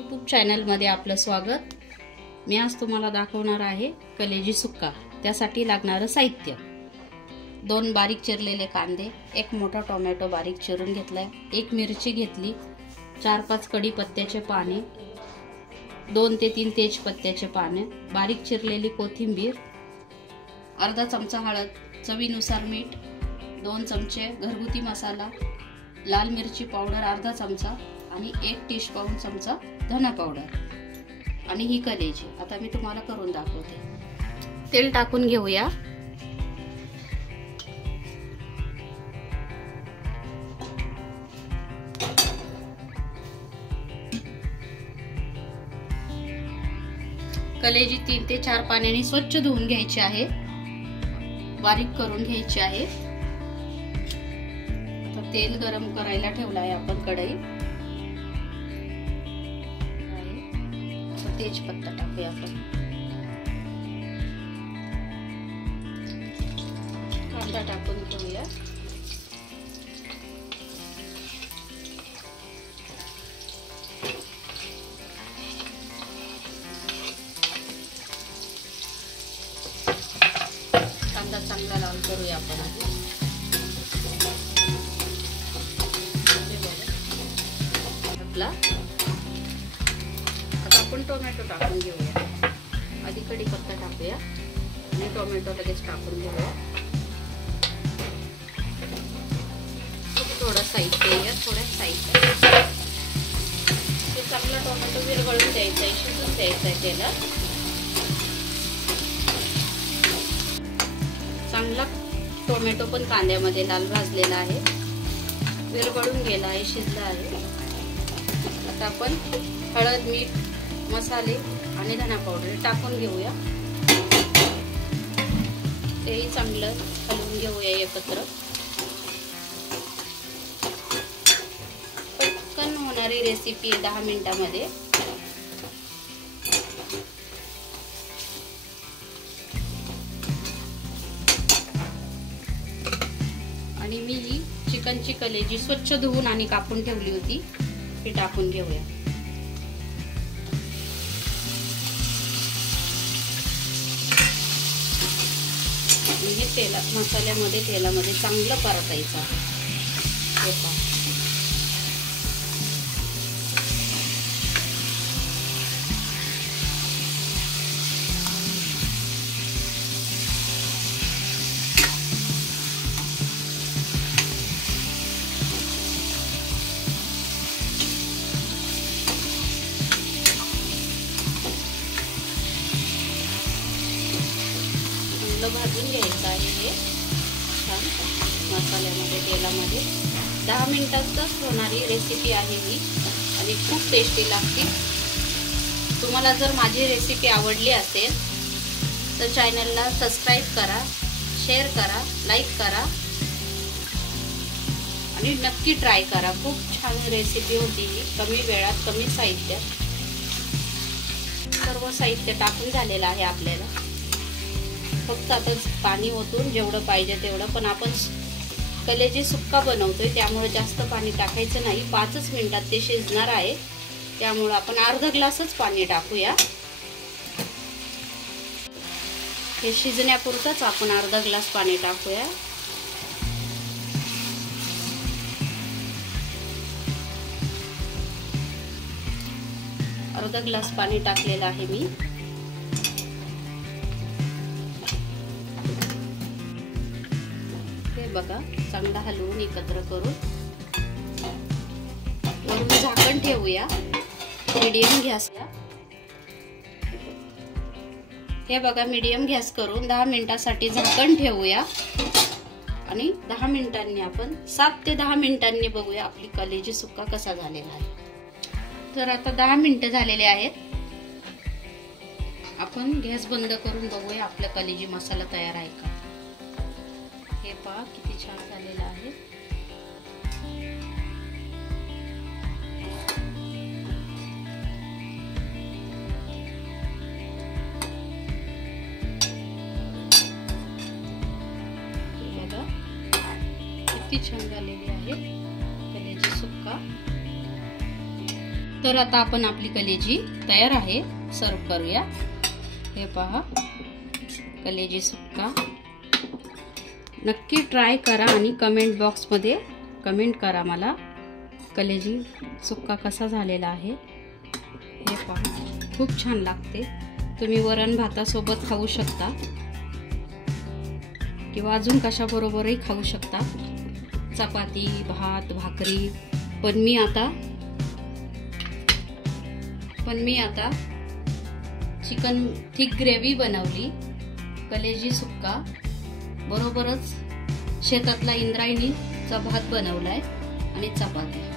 YouTube चॅनलमध्ये आपलं स्वागत। मी आज तुम्हाला दाखवणार आहे कलेजी सुक्का। त्यासाठी लागणारं साहित्य 2 बारीक चिरलेले कांदे, 1 मोठा टोमॅटो बारीक चिरून घेतलाय, 1 मिरची घेतली, 4-5 कढीपत्त्याचे पाने, 2 ते 3 तेजपत्त्याचे पाने, बारीक चिरलेली कोथिंबीर, अर्धा चमचा हळद, चवीनुसार मीठ, 2 चमचे घरगुती मसाला, लाल मिरची पावडर अर्धा चमचा आणि 1 टीस्पून चमचा धना पावडर आणि ही कलेजी। आता मी तुम्हाला करून दाखवते। तेल टाकून घेऊया। कलेजी 3 ते 4 पाण्याने स्वच्छ धुवून घ्यायची आहे, बारीक करून घ्यायची आहे। आता तेल गरम करायला ठेवला आहे आपण कढई। तेजपत्ता टाकूया आपण, कांदा टाकून घेऊया, कांदा चांगला लाल करूया आपण आधी। आता आपण टोमॅटो टाकून घेऊया। आधी कढीपत्ता टाकूया आणि टोमॅटो लगेच टाकून घेऊया। थोडं साहित्य या, थोड्या साहित्य चांगला टोमॅटो विरघळून द्यायचा आहे, शिजून द्यायचा आहे त्याला। चांगला टोमॅटो पण कांद्यामध्ये लाल भाजलेला आहे, विरघळून गेला आहे, शिजला आहे। आता आपण हळद, मीठ, मसाले आणि धना पावडर टाकून घेऊया। तेही चांगलं हलवून घेऊया एकत्र। पटकन होणारी रेसिपी आहे, 10 मिनिटांमध्ये। आणि मी ही चिकनची कलेजी स्वच्छ धुवून आणि कापून ठेवली होती, ती टाकून घेऊया। हे मसाल्यामध्ये तेलामध्ये चांगलं परतायचं। भाजून घ्यायचं आहे हे छान मसाल्यामध्ये, तेलामध्ये। 10 मिनिटातच होणारी रेसिपी आहे ही आणि खूप टेस्टी लागते। तुम्हाला जर माझी रेसिपी आवडली असेल तर चॅनलला सबस्क्राईब करा, शेअर करा, लाईक करा आणि नक्की ट्राय करा। खूप छान रेसिपी होती ही, कमी वेळात कमी साहित्यात। सर्व साहित्य टाकून झालेलं आहे आपल्याला। फक्त आता पाणी ओतून जेवढं पाहिजे तेवढं, पण आपण कलेजी सुक्का बनवतोय त्यामुळे जास्त पाणी टाकायचं नाही। 5च मिनिटात ते शिजणार आहे, त्यामुळे आपण अर्धा ग्लासच पाणी टाकूया। हे शिजण्यापुरतच आपण अर्धा ग्लास पाणी टाकूया। अर्धा ग्लास पाणी टाकलेलं आहे मी। बघा, चांगला हलवून एकत्र करून वरून झाकण ठेवूया मीडियम गॅसला। हे बघा, मीडियम गॅस करून 10 मिनिटांसाठी झाकण ठेवूया आणि 10 मिनिटांनी आपण 7 ते 10 मिनिटांनी बघूया आपली कलेजी सुक्का कसा झालेला आहे। तर आता 10 मिनिटं झालेले आहेत। आपण गॅस बंद करून बघूया आपला कलेजी मसाला तयार आहे का। हे पहा किती छान झालेला आहे। बघा किती छान झालेली आहे कलेजी सुक्का। तर आता आपण आपली कलेजी तयार आहे, सर्व करूया। हे पहा कलेजी सुक्का। नक्की ट्राय करा आणि कमेंट बॉक्स मध्ये कमेंट करा मला कलेजी सुक्का कसा झालेला आहे। हे पहा खूप छान लागते। तुम्ही वरण भातासोबत खाऊ शकता किंवा अजून कशा बरोबरही खाऊ शकता, चपाती, भात, भाकरी। पण मी आता चिकन थिक ग्रेव्ही बनवली, कलेजी सुक्का बरोबरच शेतातला इंद्रायणीचा भात बनवलाय आणि चपाती।